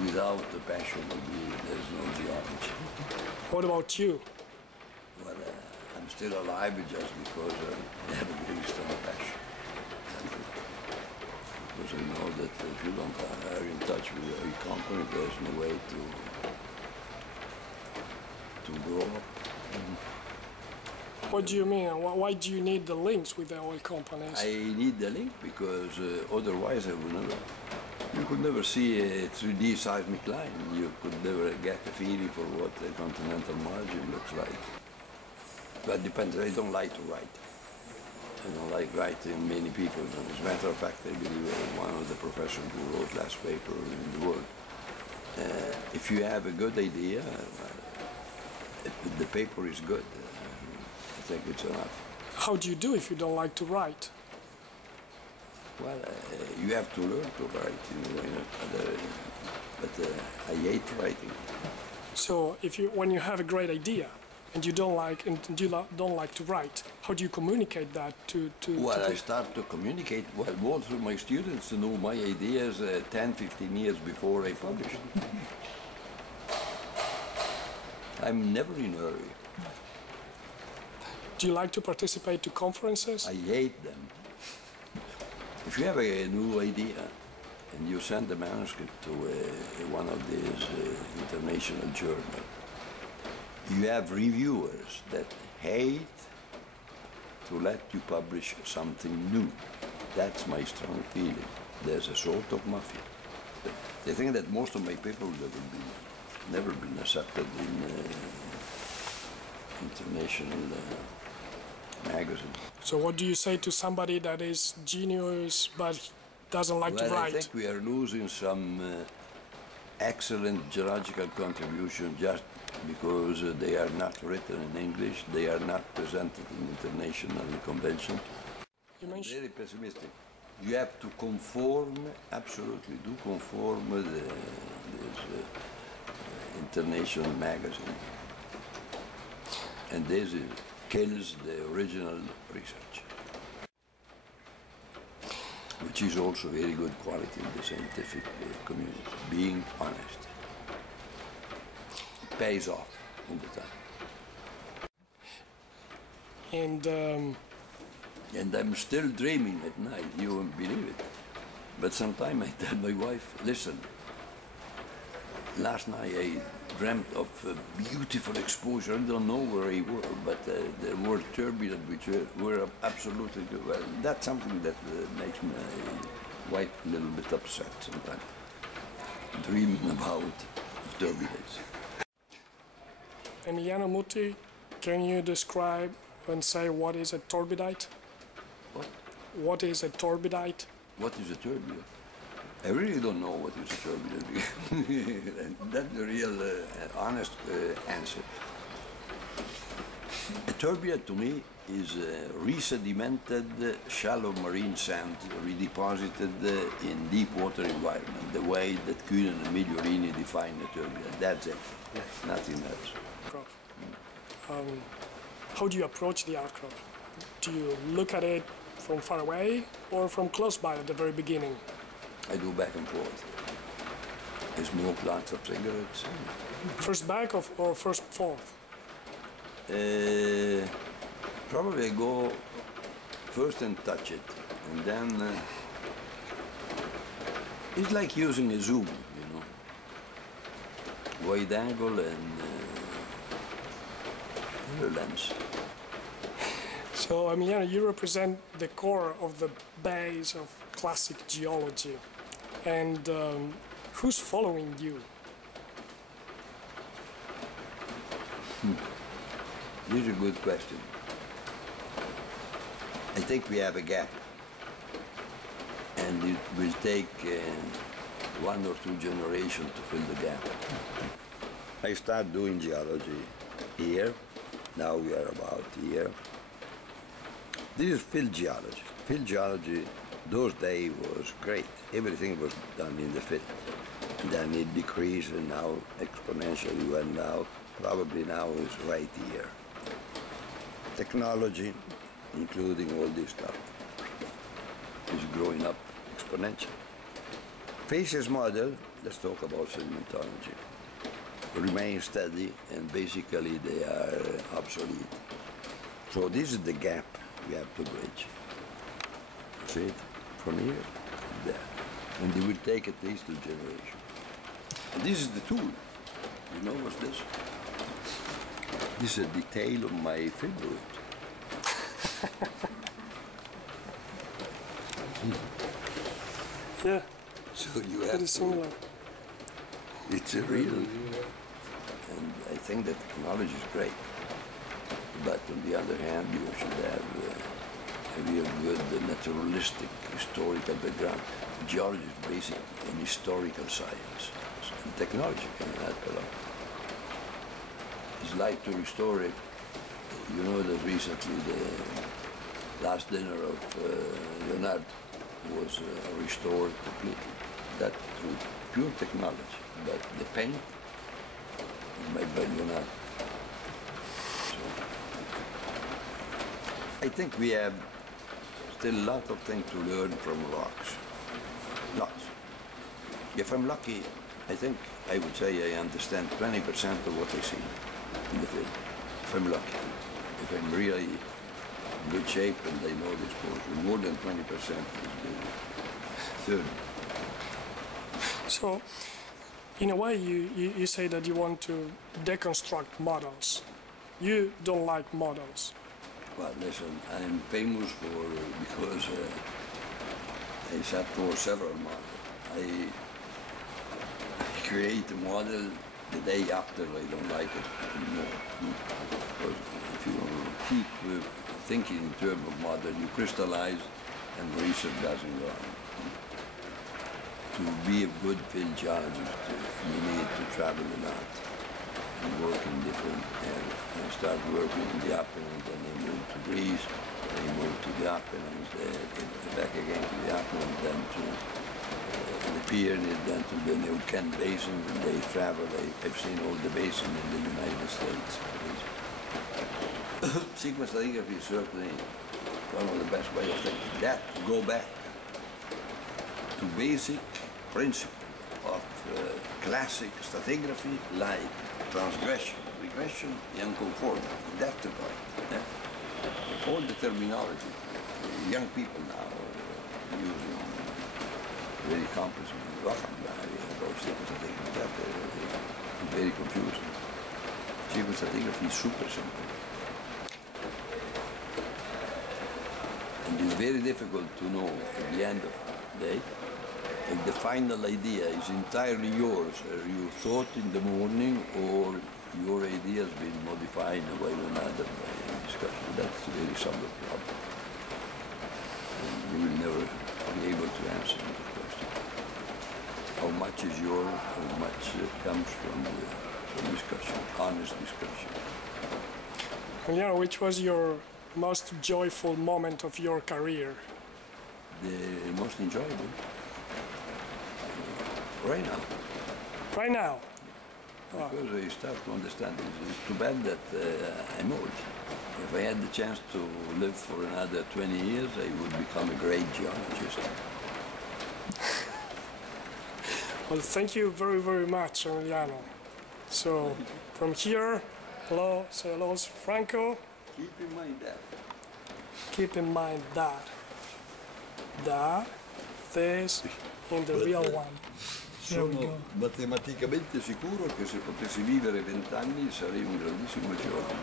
without the passion, there's no geology. What about you? Well, I'm still alive just because I have a very strong passion. Because I know that if you don't are in touch with your company, there's no way to grow up. What do you mean? Why do you need the links with the oil companies? I need the link because otherwise I would never. You could never see a 3D seismic line. You could never get a feeling for what a continental margin looks like. But it depends. I don't like to write. I don't like writing many people. As a matter of fact, I believe one of the professors who wrote last paper in the world. If you have a good idea, if the paper is good, I think it's enough. How do you do if you don't like to write? Well, you have to learn to write, but I hate writing. So, when you have a great idea and you don't like to write, how do you communicate that to? Well, I start to communicate most of my students know my ideas 10, 15 years before I publish. I'm never in a hurry. Do you like to participate to conferences? I hate them. If you have a new idea and you send the manuscript to one of these international journals, you have reviewers that hate to let you publish something new. That's my strong feeling. There's a sort of mafia. They think that most of my papers have never been accepted in international magazine. So what do you say to somebody that is genius but doesn't like to write? I think we are losing some excellent geological contribution just because they are not written in English, they are not presented in international convention. I'm very pessimistic. You have to conform, absolutely do conform with this international magazine. And this kills the original research, which is also very good quality in the scientific community, being honest. It pays off all the time. And I'm still dreaming at night, you won't believe it. But sometimes I tell my wife, listen, last night I dreamt of a beautiful exposure. I don't know where I was, but there were turbidites which were absolutely good. Well, that's something that makes my wife a little bit upset sometimes, dreaming about turbidites. Emiliano Mutti, can you describe and say what is a turbidite? What? What is a turbidite? What is a turbidite? I really don't know what is a turbidite. That's the real honest answer. A turbidite to me is resedimented shallow marine sand redeposited in deep water environment, the way that Kuhn and Migliorini define a turbidite. That's it. Yes. Nothing else. How do you approach the outcrop? Do you look at it from far away or from close by at the very beginning? I do back and forth. I smoke lots of cigarettes. First back or first forth? Probably I go first and touch it, and then it's like using a zoom, you know, wide angle and lens. So, Emiliano, you represent the core of the base of classic geology. And who's following you? This is a good question. I think we have a gap. And it will take 1 or 2 generations to fill the gap. I started doing geology here. Now we are about here. This is field geology. Field geology, those days was great. Everything was done in the field. And then it decreased and now exponentially went down. Probably now is right here. Technology, including all this stuff, is growing up exponentially. Faces model, let's talk about sedimentology, remain steady and basically they are obsolete. So this is the gap we have to bridge. See it? From here to there. And it will take at least 2 generations. And this is the tool. You know what's this? This is a detail of my fingerwood. Yeah. So you have Very similar. It's a real, and I think that technology is great. But on the other hand, you should have a real good naturalistic historical background. Geology is basic and historical science, and technology can help a lot. It's like to restore it. You know that recently the last dinner of Leonardo was restored completely. That through pure technology, but the paint is made by Leonardo. So, I think we have still a lot of things to learn from rocks. Lots. If I'm lucky, I think I would say I understand 20% of what I see in the film. If I'm lucky. If I'm really in good shape and I know this portion, more than 20% is good. So, in a way, you say that you want to deconstruct models. You don't like models. Well, listen, I'm famous because I sat for several models. I create a model the day after I don't like it anymore. Because if you keep thinking in terms of model, you crystallize and research doesn't go on. To be a good field geologist, you need to travel a lot and work in different areas. I start working in the Apennines, then I moved to Greece, then I moved to the Apennines, back again to the Apennines, then to the Pyrenees, then to the Neuquén Basin, and they travel. I've seen all the basins in the United States. Sequence stratigraphy is certainly one of the best ways of thinking. That, go back to basic principle of classic stratigraphy like transgression, regression, and conformity. That's the point. Yeah? All the terminology, young people now are using very complex sequence stratigraphy. That is very confusing. Sequence stratigraphy is super simple. And it's very difficult to know at the end of the day if the final idea is entirely yours, you thought in the morning, or your idea has been modified while another discussion. That's a very subtle problem. And you will never be able to answer that question. How much is yours, how much comes from the discussion, honest discussion. Emiliano, which was your most joyful moment of your career? The most enjoyable? Right now. Right now? Because I start to understand it's too bad that I'm old. If I had the chance to live for another 20 years, I would become a great geologist. Well, thank you very, very much, Emiliano. So, from here, hello, say hello to Franco. Keep in mind that. Keep in mind that. This, in the real one. Sono matematicamente sicuro che se potessi vivere 20 anni sarei un grandissimo geologo.